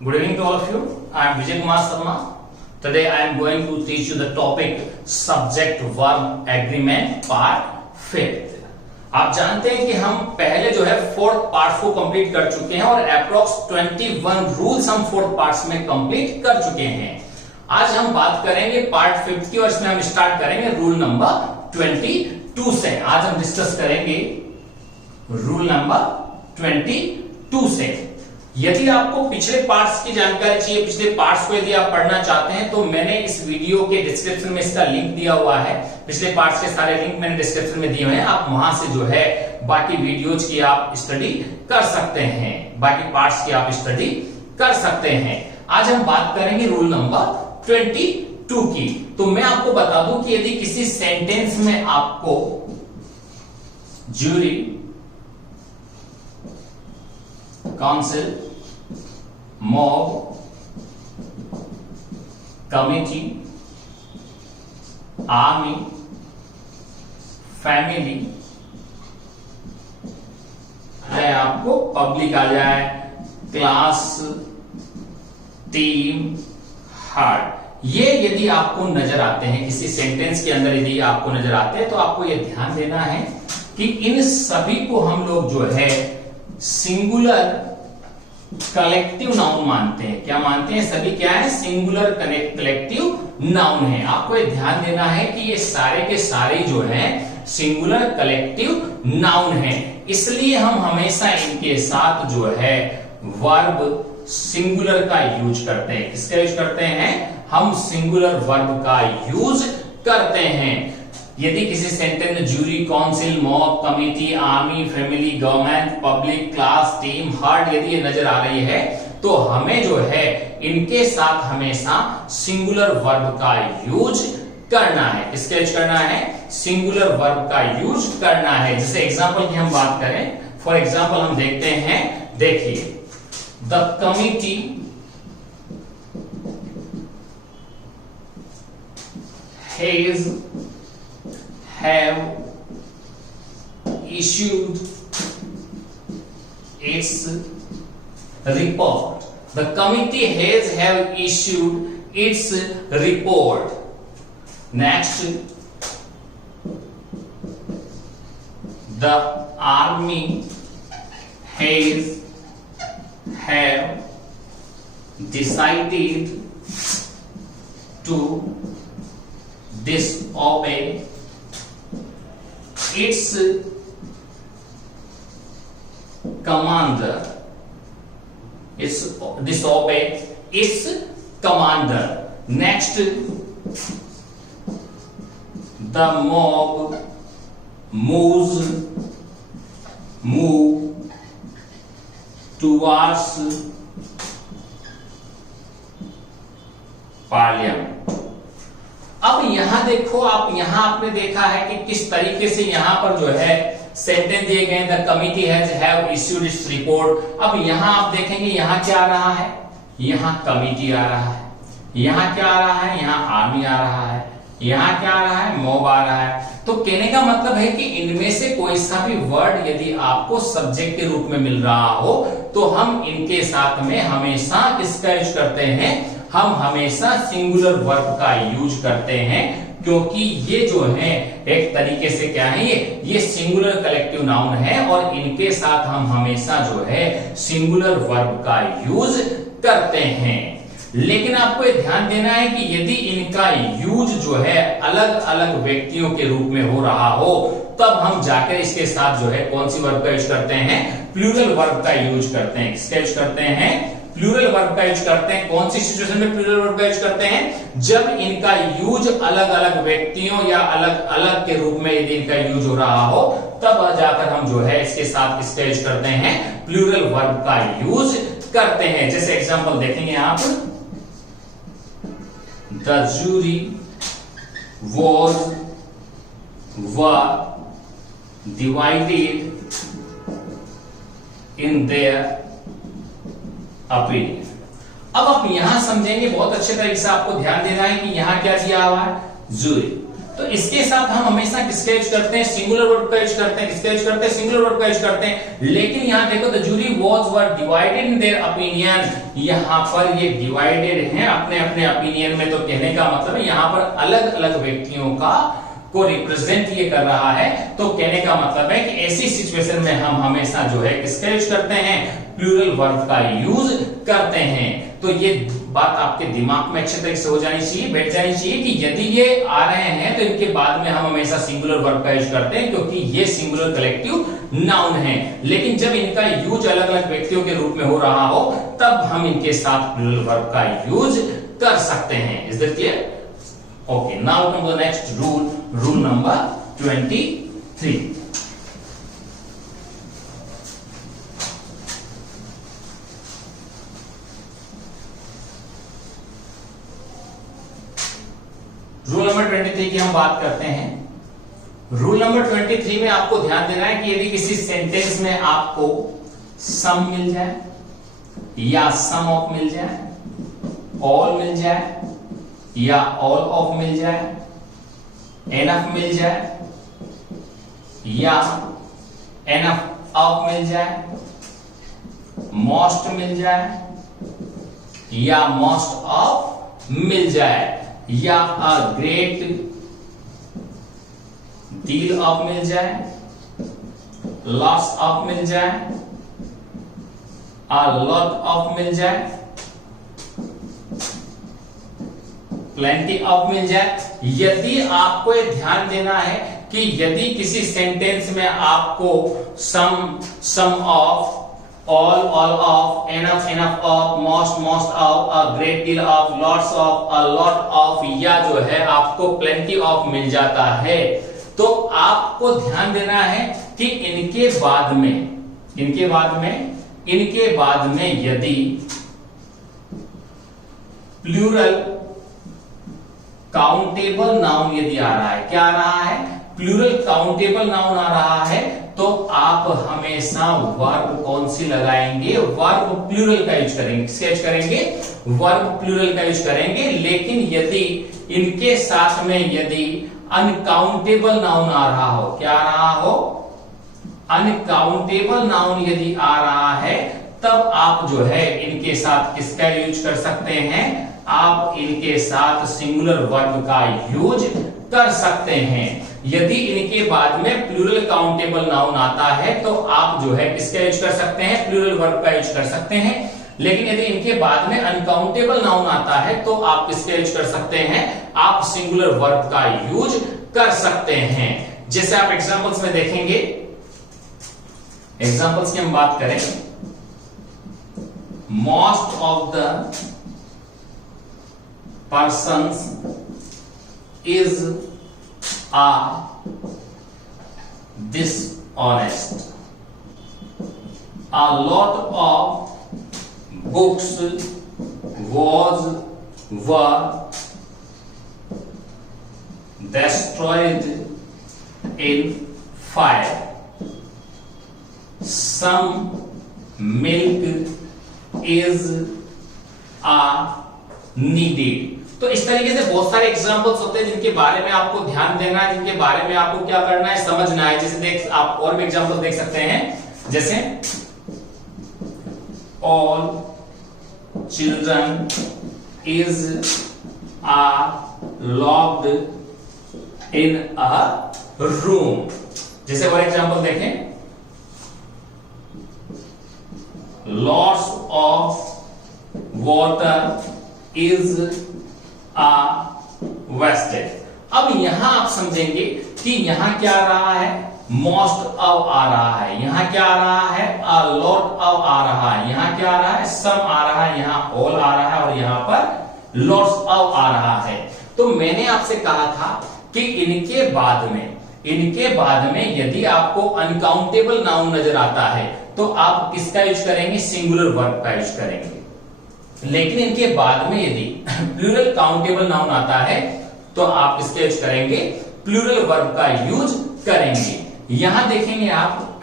Good evening to all of you. I am Vijay Kumar Sharma. Today I am going to teach you the topic subject verb agreement part 5th. आप जानते हैं कि हम पहले जो है 4th part को कंप्लीट कर चुके हैं और अप्रोक्स 21 रूल्स हम 4th पार्ट्स में कंप्लीट कर चुके हैं। आज हम बात करेंगे पार्ट 5th की और इसमें हम स्टार्ट करेंगे रूल नंबर 22 से। आज हम डिस्कस करेंगे रूल नंबर 22 से। यदि आपको पिछले पार्ट्स की जानकारी चाहिए, पिछले पार्ट्स को यदि आप पढ़ना चाहते हैं तो मैंने इस वीडियो के डिस्क्रिप्शन में इसका लिंक दिया हुआ है। पिछले पार्ट्स के सारे लिंक मैंने डिस्क्रिप्शन में दिए हुए हैं, आप वहां से जो है बाकी वीडियोज की आप स्टडी कर सकते हैं, बाकी पार्ट्स की आप स्टडी कर सकते हैं। आज हम बात करेंगे रूल नंबर 22 की। तो मैं आपको बता दूं कि यदि किसी सेंटेंस में आपको jury, council, mob, committee, army, family है, आपको पब्लिक आ जाए, क्लास, टीम, हार्ट, ये यदि आपको नजर आते हैं किसी सेंटेंस के अंदर, यदि आपको नजर आते हैं तो आपको यह ध्यान देना है कि इन सभी को हम लोग जो है सिंगुलर कलेक्टिव नाउन मानते हैं। क्या मानते हैं? सभी क्या है? सिंगुलर कलेक्टिव नाउन है। आपको ये ध्यान देना है कि ये सारे के सारे जो है सिंगुलर कलेक्टिव नाउन है, इसलिए हम हमेशा इनके साथ जो है वर्ब सिंगुलर का यूज करते हैं। किसका यूज करते हैं? हम सिंगुलर वर्ब का यूज करते हैं। यदि किसी सेंटेंस में jury, council, mob, committee, army, family, government, public, class, team, heart यदि ये नजर आ रही है तो हमें जो है इनके साथ हमेशा सिंगुलर वर्ब का यूज करना है। किसका यूज करना है? सिंगुलर वर्ब का यूज करना है। जैसे एग्जांपल की हम बात करें, फॉर एग्जांपल हम देखते हैं, देखिए, the committee have issued its report. The committee have issued its report. Next, the army have decided to disobey its commander. It's disobey its commander. Next, the mob move towards parliament. अब यहां देखो, आप यहां आपने देखा है कि किस तरीके से यहां पर जो है सेंटेंस दिए गए, the committee have issued its report. अब यहां आप देखेंगे यहां क्या आ रहा है? यहां कमिटी आ रहा है। यहां क्या आ रहा है? यहां आर्मी आ रहा है। यहां क्या आ रहा है? मॉब आ रहा है। तो कहने का मतलब है कि इनमें से कोई सा भी वर्ड यदि आपको सब्जेक्ट के रूप में मिल रहा हो तो हम इनके साथ में हमेशा किसका यूज करते हैं? हम हमेशा सिंगुलर वर्ब का यूज करते हैं, क्योंकि ये जो है एक तरीके से क्या है, ये सिंगुलर कलेक्टिव नाउन है और इनके साथ हम हमेशा जो है सिंगुलर वर्ब का यूज करते हैं। लेकिन आपको ये ध्यान देना है कि यदि इनका यूज जो है अलग अलग व्यक्तियों के रूप में हो रहा हो तब हम जाकर इसके साथ जो है कौन सी वर्ब का यूज करते हैं? प्लूरल वर्ब का यूज करते हैं। किसका यूज करते हैं? प्लूरल वर्ब का यूज करते हैं। कौन सी सिचुएशन में प्लूरल वर्ब का यूज करते हैं? जब इनका यूज अलग अलग व्यक्तियों या अलग अलग के रूप में यदि इनका यूज हो रहा हो तब जाकर हम जो है इसके साथ किसका यूज करते हैं? प्लूरल वर्ब का यूज करते हैं। जैसे एग्जांपल देखेंगे आप, the jury were divided in their opinion. अब आप यहां समझेंगे, बहुत अच्छे तरीके से आपको ध्यान देना है कि यहां क्या दिया हुआ है? जूरी। तो इसके साथ हम हमेशा किसका यूज करते हैं, सिंगुलर वर्ब का यूज करते हैं, किसका यूज करते हैं, सिंगुलर वर्ब का यूज करते हैं। लेकिन यहां देखो the jury was were divided in their opinion, यहां पर ये डिवाइडेड हैं अपने अपने ओपिनियन में। तो कहने का मतलब है यहां पर अलग अलग व्यक्तियों का को रिप्रेजेंट ये कर रहा है। तो कहने का मतलब है कि ऐसी सिचुएशन में हम हमेशा जो है किसका यूज करते हैं, प्लूरल वर्ब का यूज करते हैं। तो ये बात आपके दिमाग में अच्छे तरीके से हो जानी चाहिए, बैठ जानी चाहिए कि यदि ये आ रहे हैं तो इनके बाद में हम हमेशा सिंगुलर वर्ब का यूज करते हैं, क्योंकि ये सिंगुलर कलेक्टिव नाउन है। लेकिन जब इनका यूज अलग अलग व्यक्तियों के रूप में हो रहा हो तब हम इनके साथ प्लूरल वर्ब का यूज कर सकते हैं। Is that clear? Okay, now come to the next rule, rule number 23. Rule number 23 की हम बात करते हैं। रूल नंबर 23 में आपको ध्यान देना है कि यदि किसी सेंटेंस में आपको सम मिल जाए या सम ऑफ मिल जाए, ऑल मिल जाए या ऑल ऑफ मिल जाए, एनफ मिल जाए या एनफ ऑफ मिल जाए, मोस्ट मिल जाए या मोस्ट ऑफ मिल जाए, या अ ग्रेट डील ऑफ मिल जाए, लॉट्स ऑफ मिल जाए, अ लॉट ऑफ मिल जाए, प्लेंटी ऑफ मिल जाए। यदि आपको ये ध्यान देना है कि यदि किसी सेंटेंस में आपको some of, all of, enough of, most of, a great deal of, lots of, a lot of, या जो है आपको प्लेंटी ऑफ मिल जाता है, तो आपको ध्यान देना है कि इनके बाद में यदि प्लूरल काउंटेबल नाउन यदि आ रहा है, क्या आ रहा है, प्लूरल काउंटेबल नाउन आ रहा है, तो आप हमेशा वर्ब कौन सी लगाएंगे, वर्ब प्लूरल का यूज करेंगे। किसका यूज करेंगे, वर्ब प्लूरल का यूज करेंगे। लेकिन यदि इनके साथ में यदि अनकाउंटेबल नाउन आ रहा हो, क्या आ रहा हो, अनकाउंटेबल नाउन यदि आ रहा है, तब आप जो है इनके साथ किसका यूज कर सकते हैं, आप इनके साथ सिंगुलर वर्ब का यूज कर सकते हैं। यदि इनके बाद में प्लूरल काउंटेबल नाउन आता है तो आप जो है किसका यूज कर सकते हैं, प्लूरल वर्ब का यूज कर सकते हैं। लेकिन यदि इनके बाद में अनकाउंटेबल नाउन आता है तो आप किसका यूज कर सकते हैं, आप सिंगुलर वर्ब का यूज कर सकते हैं। जैसे आप एग्जांपल्स में देखेंगे, एग्जांपल्स की हम बात करें, most of the persons is are dishonest. A lot of books were destroyed in fire. Some milk is needed. तो इस तरीके से बहुत सारे एग्जांपल्स होते हैं जिनके बारे में आपको ध्यान देना है, जिनके बारे में आपको क्या करना है, समझना है। जैसे देख, आप और भी एग्जांपल देख सकते हैं, जैसे all children is locked in a room. जैसे और एग्जांपल देखें, lots of water is wasted. अब यहां आप समझेंगे कि यहां क्या आ रहा है, मोस्ट ऑफ आ रहा है, यहां क्या आ रहा है, अ लॉट ऑफ आ रहा है, यहां क्या आ रहा है, सम आ रहा है, यहां ऑल आ रहा है और यहां पर लॉट्स ऑफ आ रहा है। तो मैंने आपसे कहा था कि इनके बाद में यदि आपको अनकाउंटेबल नाउन नजर आता है तो आप किसका यूज करेंगे, सिंगुलर वर्ब का यूज करेंगे। लेकिन इनके बाद में यदि प्लूरल काउंटेबल नाउन आता है तो आप किसका यूज करेंगे, प्लूरल वर्ब का यूज करेंगे। यहां देखेंगे आप,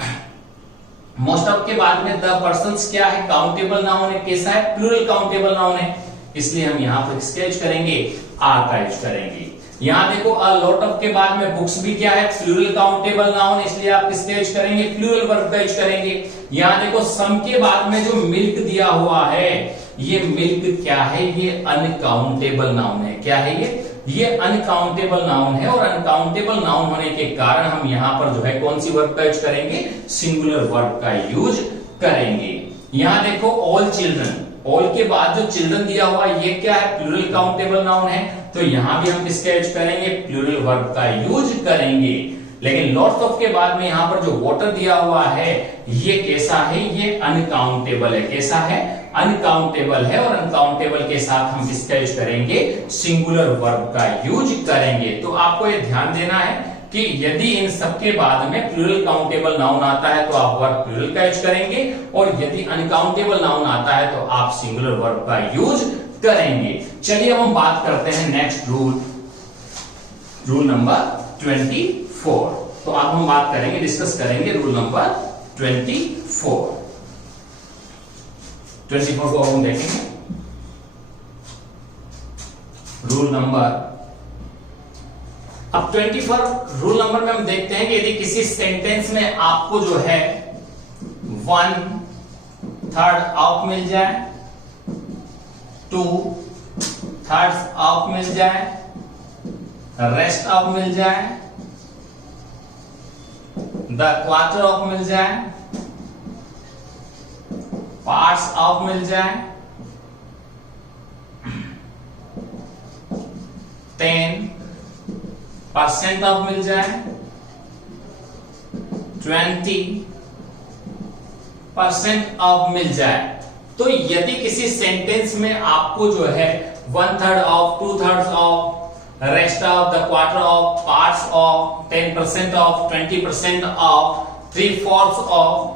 मोस्ट ऑफ के बाद में द पर्सन्स क्या है, काउंटेबल नाउन है, कैसा है, प्लूरल काउंटेबल नाउन है, इसलिए हम यहां पर किसका यूज करेंगे, आर का यूज करेंगे। यहाँ देखो अ लॉट ऑफ के बाद में बुक्स भी क्या है, प्लूरल काउंटेबल नाउन, इसलिए आप किसका यूज करेंगे, प्लूरल वर्ब का यूज करेंगे। यहाँ देखो सम के बाद में जो मिल्क दिया हुआ है, ये मिल्क क्या है, ये अनकाउंटेबल नाउन है। क्या है ये अनकाउंटेबल नाउन है, और अनकाउंटेबल नाउन होने के कारण हम यहाँ पर जो है कौन सी वर्ब का यूज करेंगे, सिंगुलर वर्ब का यूज करेंगे। यहाँ देखो ऑल चिल्ड्रन, ऑल के बाद जो चिल्ड्रन दिया हुआ ये क्या है, प्लूरल काउंटेबल नाउन है, तो यहां भी हम किसका यूज करेंगे, प्लूरल वर्ब का यूज करेंगे। लेकिन लॉट्स ऑफ के बाद में यहां पर जो वाटर दिया हुआ है ये कैसा है, ये अनकाउंटेबल है। कैसा है, अनकाउंटेबल है, और अनकाउंटेबल के साथ हम किसका यूज करेंगे, सिंगुलर वर्ब का यूज करेंगे। तो आपको ये ध्यान देना है कि यदि इन सबके बाद में प्लूरल काउंटेबल नाउन आता है तो आप वर्ब प्लूरल का यूज करेंगे, और यदि अनकाउंटेबल नाउन आता है तो आप सिंगुलर वर्ब का यूज करेंगे। चलिए अब हम बात करते हैं नेक्स्ट रूल, रूल नंबर 24। तो अब हम बात करेंगे, डिस्कस करेंगे रूल नंबर 24। 24 को हम देखेंगे। रूल नंबर, अब 24 रूल नंबर में हम देखते हैं कि यदि किसी सेंटेंस में आपको जो है 1/3 ऑफ मिल जाए, 2/3 ऑफ मिल जाए, रेस्ट ऑफ मिल जाए, द क्वार्टर ऑफ मिल जाए, पार्ट्स ऑफ मिल जाए, 10% ऑफ मिल जाए, 20% ऑफ मिल जाए, तो यदि किसी सेंटेंस में आपको जो है 1/3 of, 2/3 of, rest of, the quarter of, parts of, 10% of, 20% of, 3/4 of,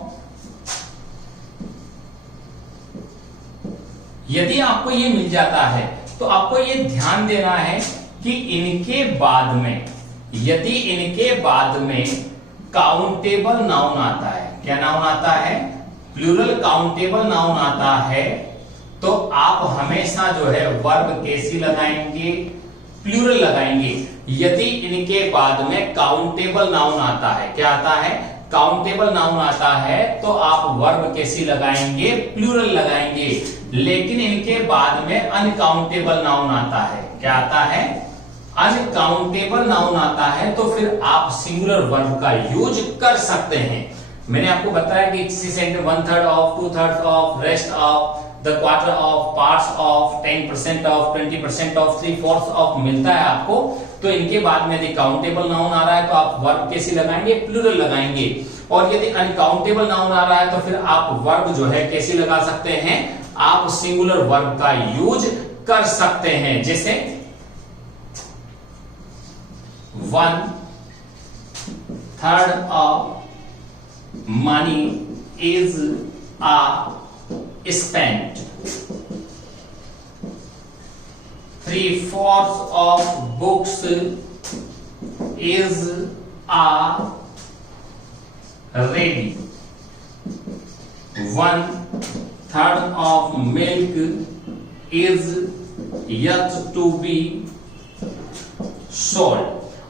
यदि आपको ये मिल जाता है तो आपको ये ध्यान देना है कि इनके बाद में, यदि इनके बाद में काउंटेबल नाउन आता है, क्या नाउन आता है, प्लूरल काउंटेबल नाउन आता है, तो आप हमेशा जो है वर्ब कैसी लगाएंगे, प्लूरल लगाएंगे। यदि इनके बाद में काउंटेबल नाउन आता है, क्या आता है, काउंटेबल नाउन आता है, तो आप वर्ब कैसी लगाएंगे, प्लूरल लगाएंगे। लेकिन इनके बाद में अनकाउंटेबल नाउन आता है, क्या आता है, अनकाउंटेबल नाउन आता है, तो फिर आप सिंगुलर वर्ब का यूज कर सकते हैं। मैंने आपको बताया कि किसी sentence 1/3 of, 2/3 of, rest of, the quarter of, parts of, 10% of, 20% of, 3/4 of मिलता है आपको, तो इनके बाद में यदि काउंटेबल नाउन आ रहा है तो आप वर्ब कैसी लगाएंगे, प्लूरल लगाएंगे। और यदि अनकाउंटेबल नाउन आ रहा है तो फिर आप वर्ब जो है कैसी लगा सकते हैं, आप सिंगुलर वर्ब का यूज कर सकते हैं। जैसे 1/3 of money is spent, 3/4 of books is ready, 1/3 of milk is yet to be sold।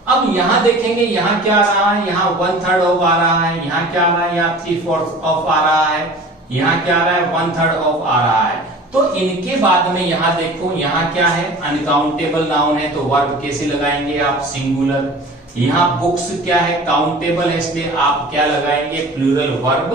अब यहां देखेंगे, यहां क्या आ रहा है, यहां 1/3 ऑफ आ रहा है, यहां क्या आ रहा है, यहां 3/4 ऑफ आ रहा है, यहां क्या आ रहा है, 1/3 ऑफ आ रहा है। तो इनके बाद में यहां देखो, यहां क्या है, अनकाउंटेबल नाउन है, तो वर्ब कैसे लगाएंगे आप, सिंगुलर। यहां बुक्स क्या है, काउंटेबल है, इसलिए आप क्या लगाएंगे, प्लूरल वर्ब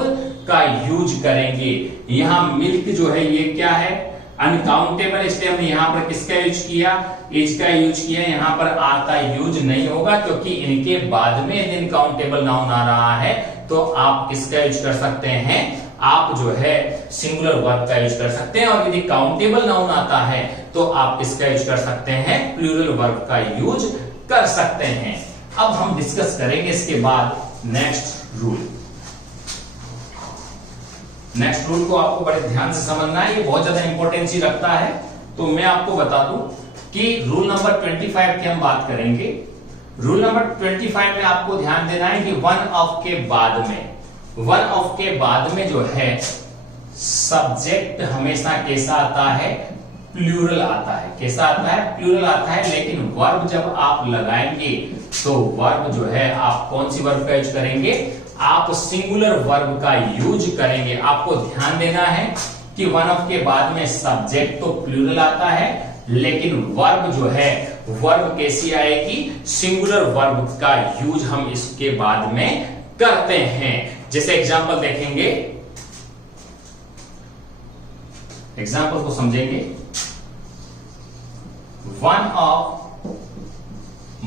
का यूज करेंगे। यहां मिल्क जो है ये क्या है, अनकाउंटेबल, इसलिए हमने यहां पर किसका यूज किया, इज का यूज किया। यहां पर आर का यूज नहीं होगा, क्योंकि इनके बाद में यदि अनकाउंटेबल नाउन आ रहा है तो आप किसका यूज कर सकते हैं, आप जो है सिंगुलर वर्ब का यूज कर सकते हैं। और यदि काउंटेबल नाउन आता है तो आप किसका यूज कर सकते हैं, प्लूरल वर्ब का यूज कर सकते हैं। अब हम डिस्कस करेंगे इसके बाद नेक्स्ट रूल। नेक्स्ट रूल को आपको बड़े ध्यान से समझना है, ये बहुत ज्यादा इंपॉर्टेंस ही रखता है। तो मैं आपको बता दूं कि रूल नंबर 25 की हम बात करेंगे। रूल नंबर 25 में आपको ध्यान देना है कि 1 ऑफ के बाद में, 1 ऑफ के बाद में जो है सब्जेक्ट हमेशा कैसा आता है, प्लूरल आता है। कैसा आता है? प्लूरल आता है। लेकिन वर्ब जब आप लगाएंगे तो वर्ब जो है आप कौन सी वर्ब का यूज करेंगे? आप सिंगुलर वर्ब का यूज करेंगे। आपको ध्यान देना है कि वन ऑफ के बाद में सब्जेक्ट तो प्लूरल आता है, लेकिन वर्ब जो है वर्ब कैसी आएगी? सिंगुलर वर्ब का यूज हम इसके बाद में करते हैं। जैसे एग्जांपल देखेंगे, एग्जांपल को समझेंगे। One of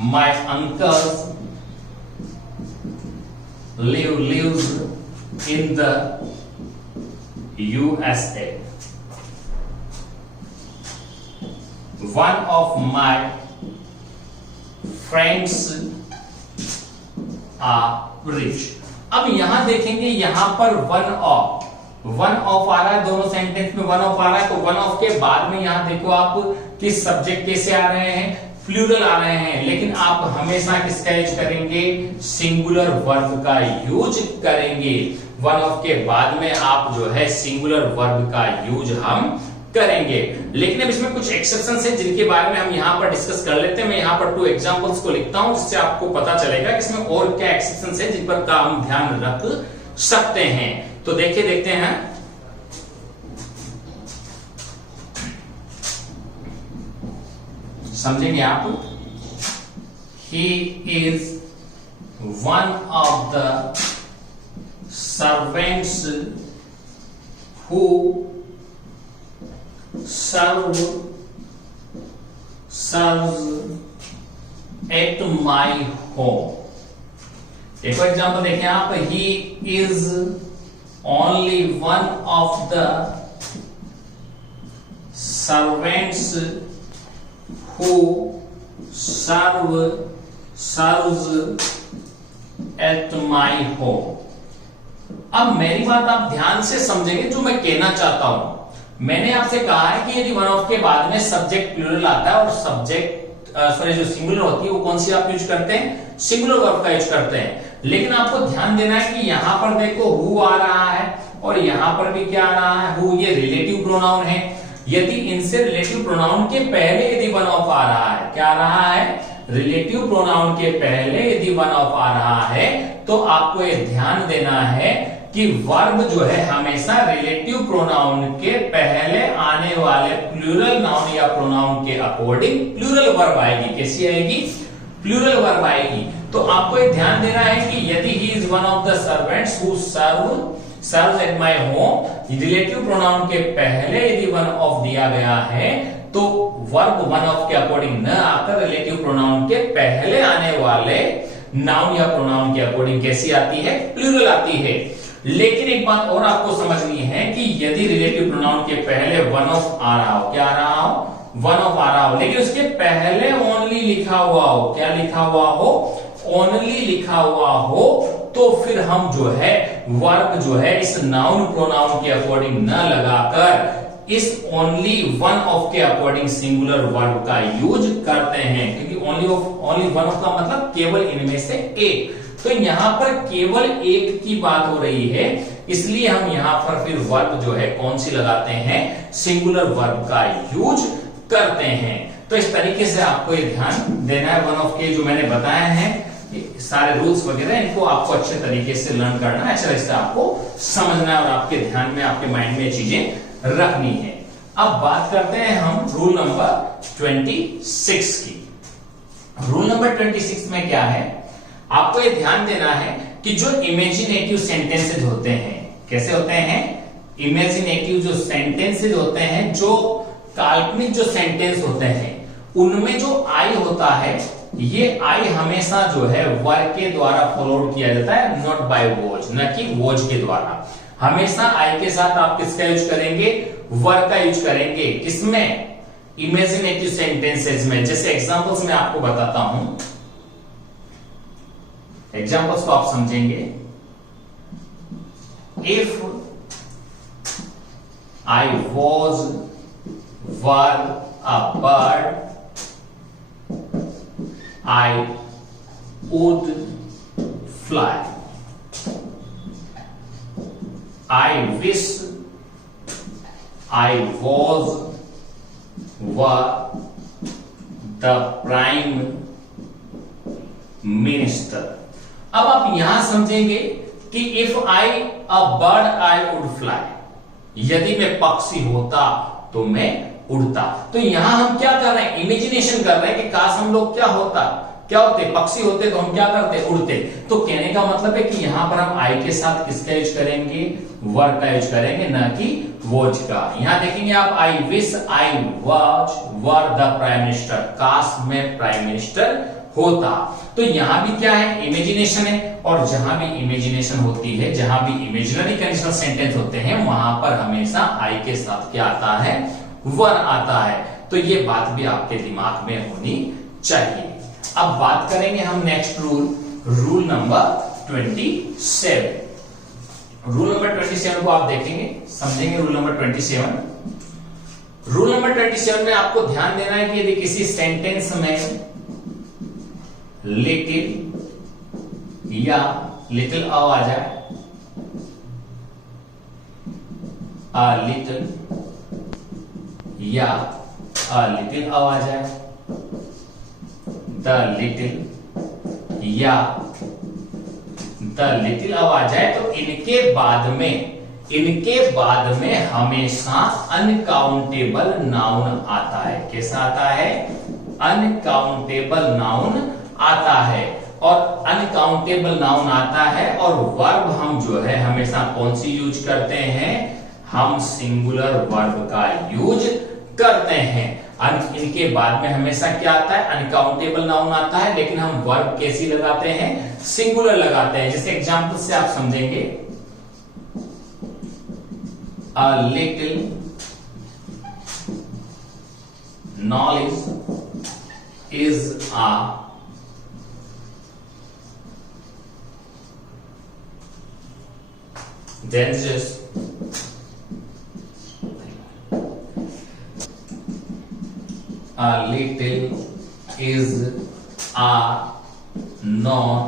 my uncles lives in the USA. One of my friends are rich. अब यहां देखेंगे, यहां पर वन ऑफ आ रहा है, दोनों सेंटेंस में वन ऑफ आ रहा है, तो वन ऑफ के बाद में यहां देखो आप कि सब्जेक्ट कैसे आ रहे हैं? प्लूरल आ रहे हैं। लेकिन आप हमेशा किसका यूज करेंगे? सिंगुलर वर्ब का यूज करेंगे। वन ऑफ के बाद में आप जो है सिंगुलर वर्ब का यूज हम करेंगे। लेकिन अब इसमें कुछ एक्सेप्शंस हैं जिनके बारे में हम यहां पर डिस्कस कर लेते हैं। मैं यहां पर 2 एग्जांपल्स को लिखता हूं जिससे आपको पता चलेगा कि इसमें और क्या एक्सेप्शंस हैं जिन पर का हम ध्यान रख सकते हैं। तो देखते हैं। समझेंगे आप। He is one of the servants who serves at my home. एक और एग्जाम्पल देखें आप। He is only one of the servants who serves at my home. अब मेरी बात आप ध्यान से समझेंगे जो मैं कहना चाहता हूं। मैंने आपसे कहा है कि यदि वन ऑफ के बाद में सब्जेक्ट प्लूरल आता है और सब्जेक्ट जो सिंगुलर होती है वो कौन सी आप यूज करते हैं? सिंगुलर वर्ब का यूज करते हैं। लेकिन आपको ध्यान देना है कि यहां पर देखो हु आ रहा है और यहां पर भी क्या आ रहा है? हु। ये रिलेटिव प्रोनाउन है। यदि इनसे रिलेटिव प्रोनाउन के पहले यदि वन ऑफ आ रहा है, क्या आ रहा है? रिलेटिव प्रोनाउन के पहले यदि वन ऑफ आ रहा है तो आपको ये ध्यान देना है कि वर्ब जो है हमेशा रिलेटिव प्रोनाउन के पहले आने वाले प्लूरल नाउन या प्रोनाउन के अकॉर्डिंग प्लूरल वर्ब आएगी। कैसी आएगी? प्लूरल वर्ब आएगी। तो आपको ये ध्यान देना है कि यदि he is one of the servants who serves at my home, relative pronoun के पहले यदि वन ऑफ दिया गया है तो वर्ब वन ऑफ के अकॉर्डिंग न आकर रिलेटिव प्रोनाउन के पहले आने वाले नाउन या प्रोनाउन के अकॉर्डिंग कैसी आती है? प्लूरल आती है। लेकिन एक बात और आपको समझनी है कि यदि रिलेटिव प्रोनाउन के पहले वन ऑफ आ रहा हो, क्या आ रहा हो? वन ऑफ आ रहा हो, लेकिन उसके पहले ओनली लिखा हुआ हो, क्या लिखा हुआ हो? ओनली लिखा हुआ हो, तो फिर हम जो है वर्ब जो है इस नाउन प्रोनाउन के अकॉर्डिंग न लगाकर इस ओनली वन ऑफ के अकॉर्डिंग सिंगुलर वर्ब का यूज करते हैं। क्योंकि ओनली वन ऑफ का मतलब केवल इनमें से एक। तो यहां पर केवल एक की बात हो रही है, इसलिए हम यहां पर फिर वर्ब जो है कौन सी लगाते हैं? सिंगुलर वर्ब का यूज करते हैं। तो इस तरीके से आपको ये ध्यान देना है। वन ऑफ के जो मैंने बताया है सारे रूल्स वगैरह, इनको आपको अच्छे तरीके से लर्न करना है, अच्छे तरीके से आपको समझना है और आपके ध्यान में, आपके माइंड में चीजें रखनी है। अब बात करते हैं हम रूल नंबर 26 की। रूल नंबर 26 में क्या है? आपको ये ध्यान देना है कि जो इमेजिनेटिव सेंटेंसेज होते हैं, कैसे होते हैं? इमेजिनेटिव जो सेंटेंसेज होते हैं, जो काल्पनिक जो सेंटेंस होते हैं, उनमें जो आई होता है, ये आई हमेशा जो है वर्ब के द्वारा फॉलोड किया जाता है, नॉट बाय वॉज, न कि वॉज के द्वारा। हमेशा आई के साथ आप किसका यूज करेंगे? वर्ब का यूज करेंगे। किसमें? इमेजिनेटिव सेंटेंसेज में। जैसे एग्जांपल्स में आपको बताता हूं, एग्जांपल्स को आप समझेंगे। If I were a bird I would fly. I wish I was were the prime minister. अब आप यहां समझेंगे कि if I a bird I would fly, यदि मैं पक्षी होता तो मैं उड़ता। तो यहां हम क्या कर रहे हैं, इमेजिनेशन कर रहे हैं कि काश हम लोग क्या होते, पक्षी होते तो हम क्या करते, उड़ते। तो कहने का मतलब है कि यहां पर हम आई के साथ किसका यूज करेंगे, वर का यूज करेंगे, ना कि वॉच का। यहां देखेंगे आप, I wish I watch were the prime minister, काश मैं प्राइम मिनिस्टर होता। तो यहां भी क्या है, इमेजिनेशन है, और जहां भी इमेजिनेशन होती है, जहां भी इमेजिनरी कंडीशनल सेंटेंस होते हैं, वहां पर हमेशा आई के साथ क्या आता है, वर आता है। तो ये बात भी आपके दिमाग में होनी चाहिए। अब बात करेंगे हम next rule number 27। Rule number 27 को आप देखेंगे, समझेंगे। रूल नंबर 27, रूल नंबर 27 में आपको ध्यान देना है कि यदि किसी सेंटेंस में लिटिल या लिटिल आ जाए, आ लिटिल या आ लिटिल आ जाए, द लिटिल या द लिटिल आ जाए, तो इनके बाद में हमेशा अनकाउंटेबल नाउन आता है। कैसा आता है, अनकाउंटेबल नाउन आता है। और अनकाउंटेबल नाउन आता है, और वर्ब हम जो है हमेशा कौन सी यूज करते हैं, हम सिंगुलर वर्ब का यूज करते हैं। इनके बाद में हमेशा क्या आता है, अनकाउंटेबल नाउन आता है, लेकिन हम वर्ब कैसी लगाते हैं, सिंगुलर लगाते हैं। जैसे एग्जांपल से आप समझेंगे, a little knowledge is a dangerous a little is a known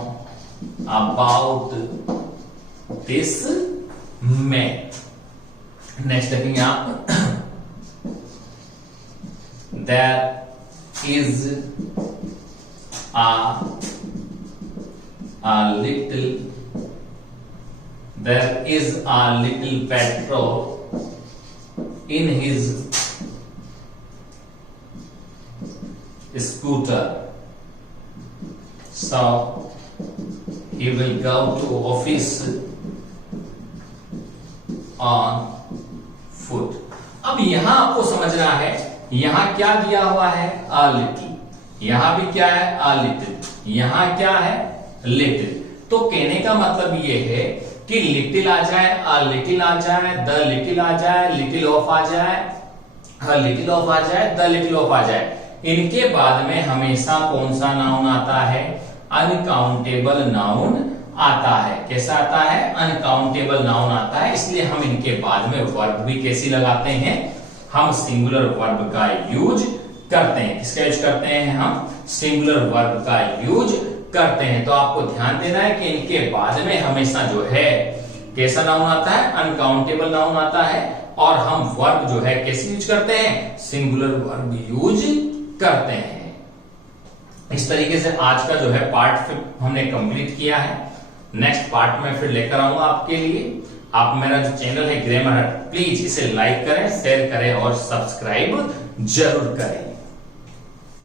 about this man। Next देखेंगे आप, there is a little, there is a little petrol in his scooter, so he will go to office on foot। अब यहां आपको समझना है, यहां क्या दिया हुआ है, a little, यहां भी क्या है, a little, यहां क्या है, little। तो कहने का मतलब ये है कि लिटिल आ जाए, अ लिटिल आ जाए, द लिटिल आ जाए, लिटिल ऑफ आ जाए, लिटिल ऑफ आ जाए, द लिटिल ऑफ आ जाए, इनके बाद में हमेशा कौन सा नाउन आता है, अनकाउंटेबल नाउन आता है। कैसा आता है, अनकाउंटेबल नाउन आता है। इसलिए हम इनके बाद में वर्ब भी कैसी लगाते हैं, हम सिंगुलर वर्ब का यूज करते हैं। किसका यूज करते हैं, हम सिंगुलर वर्ब का यूज करते हैं। तो आपको ध्यान देना है कि इनके बाद में हमेशा जो है कैसा नाउन आता है, अनकाउंटेबल नाउन आता है, और हम वर्ब जो है कैसे यूज करते हैं, सिंगुलर वर्ब यूज करते हैं। इस तरीके से आज का जो है पार्ट हमने कंप्लीट किया है। नेक्स्ट पार्ट में फिर लेकर आऊंगा आपके लिए। आप मेरा जो चैनल है ग्रामर हट, प्लीज इसे लाइक करें, शेयर करें और सब्सक्राइब जरूर करें।